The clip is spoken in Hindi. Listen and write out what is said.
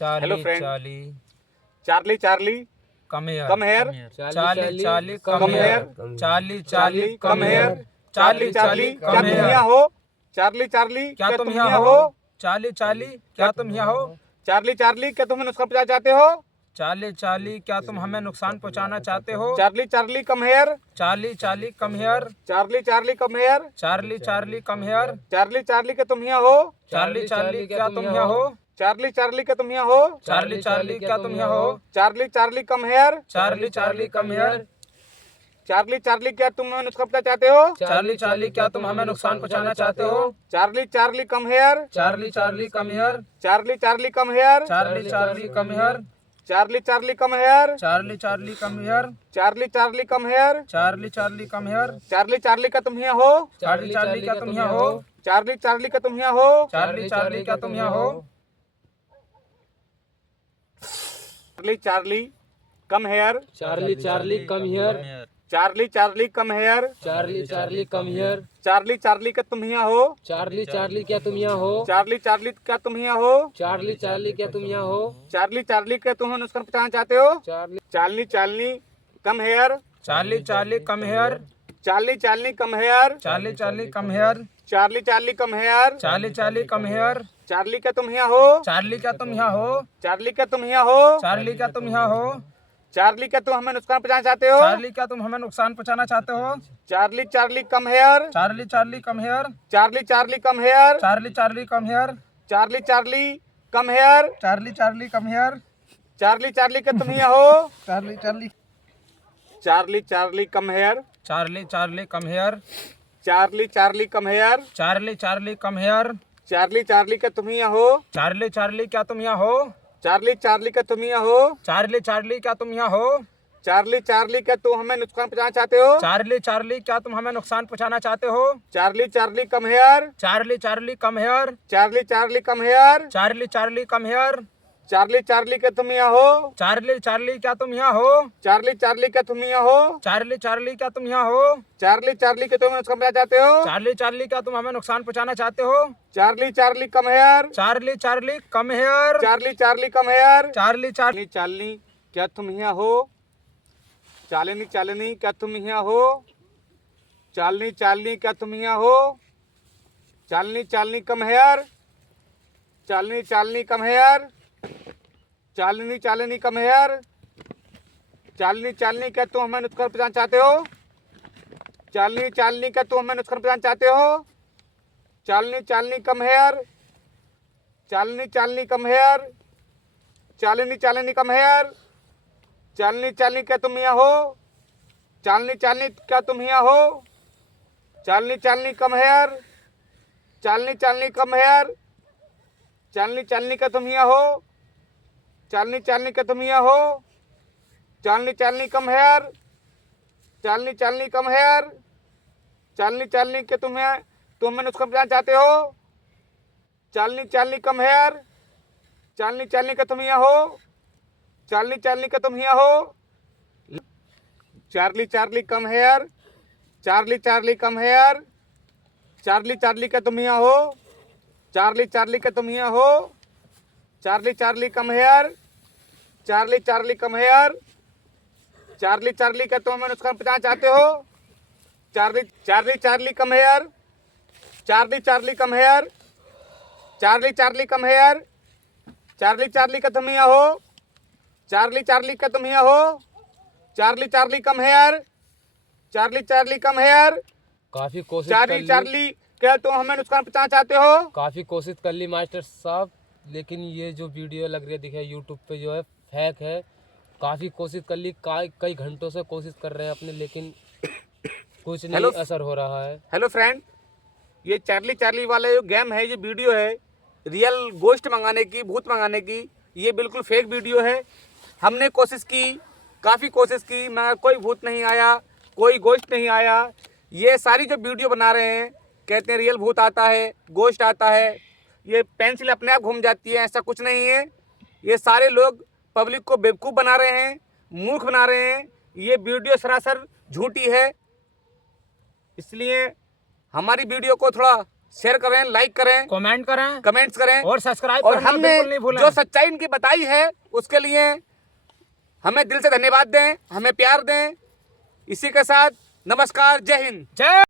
Hello friend, Charlie Charlie come here, come here, Charlie Charlie come here, Charlie Charlie come here, Charlie Charlie क्या कम तुम हेयर। यहाँ हो? चार्ली चार्ली क्या तुम यहाँ यहाँ हो? हो? चार्ली चार्ली क्या तुम यहाँ हो? चार्ली चार्ली क्या तुम हमें नुकसान पहुंचाना चाहते हो? चार्ली चार्ली क्या तुम हमें नुकसान पहुँचाना चाहते हो? Charlie Charlie come here, Charlie Charlie come here, Charlie Charlie come here, Charlie Charlie come here, Charlie Charlie क्या तुम यहाँ हो? चार्ली चार्ली क्या तुम यहाँ हो? चार्ली चार्ली क्या तुम यहाँ हो? चार्ली चार्ली क्या तुम यहाँ हो? Charlie Charlie come here, Charlie Charlie come here, Charlie Charlie क्या तुम हमें नुकसान पहुंचाना चाहते हो? चार्ली चार्ली क्या तुम हमें नुकसान पहुँचाना चाहते हो? Charlie Charlie come here, Charlie Charlie come here, Charlie Charlie come here, Charlie Charlie come here, Charlie Charlie come here, Charlie Charlie come here, Charlie Charlie come here, Charlie Charlie come here, Charlie Charlie का तुम यहाँ हो? चार्ली चार्ली क्या तुम यहाँ हो? चार्ली चार्ली का तुम यहाँ हो? चार्ली चार्ली क्या तुम यहाँ हो? Charlie Charlie come here, Charlie Charlie come here, Charlie Charlie come here, Charlie Charlie come here, Charlie Charlie का तुम यहाँ हो? चार्ली चार्ली क्या तुम यहाँ हो? चार्ली चार्ली क्या तुम यहाँ हो? चार्ली चार्ली क्या तुम यहाँ हो? चार्ली चार्ली क्या तुम हमें नुकसान पहुंचाना चाहते हो? Charlie Charlie Charlie come here, Charlie Charlie come here, Charlie Charlie come here, Charlie Charlie come here, Charlie Charlie come here, Charlie Charlie come here, Charlie क्या तुम यहाँ हो? चार्ली क्या तुम यहाँ हो? चार्ली क्या तुम यहाँ हो? चार्ली क्या तुम यहाँ हो? चार्ली क्या तुम हमें नुकसान पहुंचाना चाहते हो? चार्ली क्या तुम हमें नुकसान पहुँचाना चाहते हो? Charlie Charlie come here, Charlie Charlie come here, Charlie Charlie come here, Charlie Charlie come here, Charlie Charlie come here, Charlie Charlie come here, Charlie Charlie क्या तुम यहाँ हो? Charlie Charlie Charlie Charlie come here, Charlie Charlie come here, Charlie Charlie come here, Charlie Charlie come here, Charlie Charlie क्या तुम यहाँ हो? चार्ली चार्ली क्या तुम यहाँ हो? चार्ली चार्ली क्या तुम यहाँ हो? चार्ली चार्ली क्या तुम यहाँ हो? चार्ली चार्ली क्या तुम हमें नुकसान पहुंचाना चाहते हो? चार्ली चार्ली क्या तुम हमें नुकसान पहुँचाना चाहते हो? Charlie Charlie come here, Charlie Charlie come here, Charlie Charlie come here, Charlie Charlie come here, Charlie Charlie क्या तुम यहाँ हो? चार्ली चार्ली क्या तुम यहाँ हो? चार्ली चार्ली क्या तुम यहाँ हो? चार्ली चार्ली क्या तुम यहाँ हो? चार्ली चार्ली क्या तुम नुकसान पहुंचाना चाहते हो? चार्ली चार्ली क्या तुम हमें नुकसान पहुँचाना चाहते हो? Charlie Charlie come here, Charlie Charlie come here, Charlie Charlie come here, Charlie Charlie Charlie Charlie क्या तुम यहाँ हो? चालिनी चालिनी क्या तुम यहाँ हो? चालनी चालनी क्या तुम यहाँ हो? चालनी चालनी कम हेयर, चालनी चालनी कम हेयर, चालनी चालनी कम हेयर, चालनी चालनी क्या तुम हमें नुकसान पहुंचाना चाहते हो? चालनी चालनी क्या तुम हमें नुकसान पहुंचाना चाहते हो? चालनी चालनी कम हेयर, चालनी चालनी कम हेयर, चालनी चालनी कम हेयर, चालनी चालनी क्या तुम यहाँ हो? चालनी चालनी क्या तुम यहाँ हो? चालनी चालनी कम हेयर, चालनी चालनी कम हेयर, चालनी चालनी क्या तुम यहाँ हो? चालनी चालनी क्या तुम यहाँ हो? चालनी चालनी कम हेयर, चालनी चालनी कम हेयर, चालनी चालनी क्या तुम हमें नुकसान पहुंचाना चाहते हो? चालनी चालनी कम हेयर, चालनी चालनी क्या तुम यहाँ हो? चालनी चालनी क्या तुम यहाँ हो? Charlie Charlie come here, Charlie Charlie come here, Charlie Charlie क्या तुम यहाँ हो? चार्ली चार्ली क्या तुम यहाँ हो? Charlie Charlie come here, Charlie Charlie come here, Charlie Charlie क्या तुम हमें नुकसान पहुंचाना चाहते हो? Charlie Charlie Charlie come here, Charlie Charlie come here, Charlie Charlie come here, Charlie Charlie क्या तुम यहाँ हो? चार्ली चार्ली क्या तुम यहाँ हो? Charlie Charlie come here, Charlie Charlie come here, काफी कोशिश कर चार्ली ली, चार्ली क्या तुम हमें नुकसान पहुंचाना चाहते हो? काफी कोशिश कर ली मास्टर साहब, लेकिन ये जो वीडियो लग रही है दिखे यूट्यूब पे जो है फेक है। काफी कोशिश कर ली, कई घंटों से कोशिश कर रहे हैं अपने, लेकिन कुछ नहीं असर हो रहा है। हेलो फ्रेंड, ये चार्ली चार्ली वाला जो गेम है, ये वीडियो है रियल गोश्त मंगाने की, भूत मंगाने की। ये बिल्कुल फेक वीडियो है। हमने कोशिश की, काफ़ी कोशिश की, मगर कोई भूत नहीं आया, कोई गोश्त नहीं आया। ये सारी जो वीडियो बना रहे हैं कहते हैं रियल भूत आता है, गोश्त आता है, ये पेंसिल अपने आप घूम जाती है, ऐसा कुछ नहीं है। ये सारे लोग पब्लिक को बेवकूफ़ बना रहे हैं, मूर्ख बना रहे हैं। ये वीडियो सरासर झूठी है। इसलिए हमारी वीडियो को थोड़ा शेयर करें, लाइक करें, कमेंट करें, कमेंट्स करें और सब्सक्राइब और करना हमने बिल्कुल नहीं भूलें। जो सच्चाई इनकी बताई है उसके लिए हमें दिल से धन्यवाद दें, हमें प्यार दें। इसी के साथ नमस्कार, जय हिंद। जय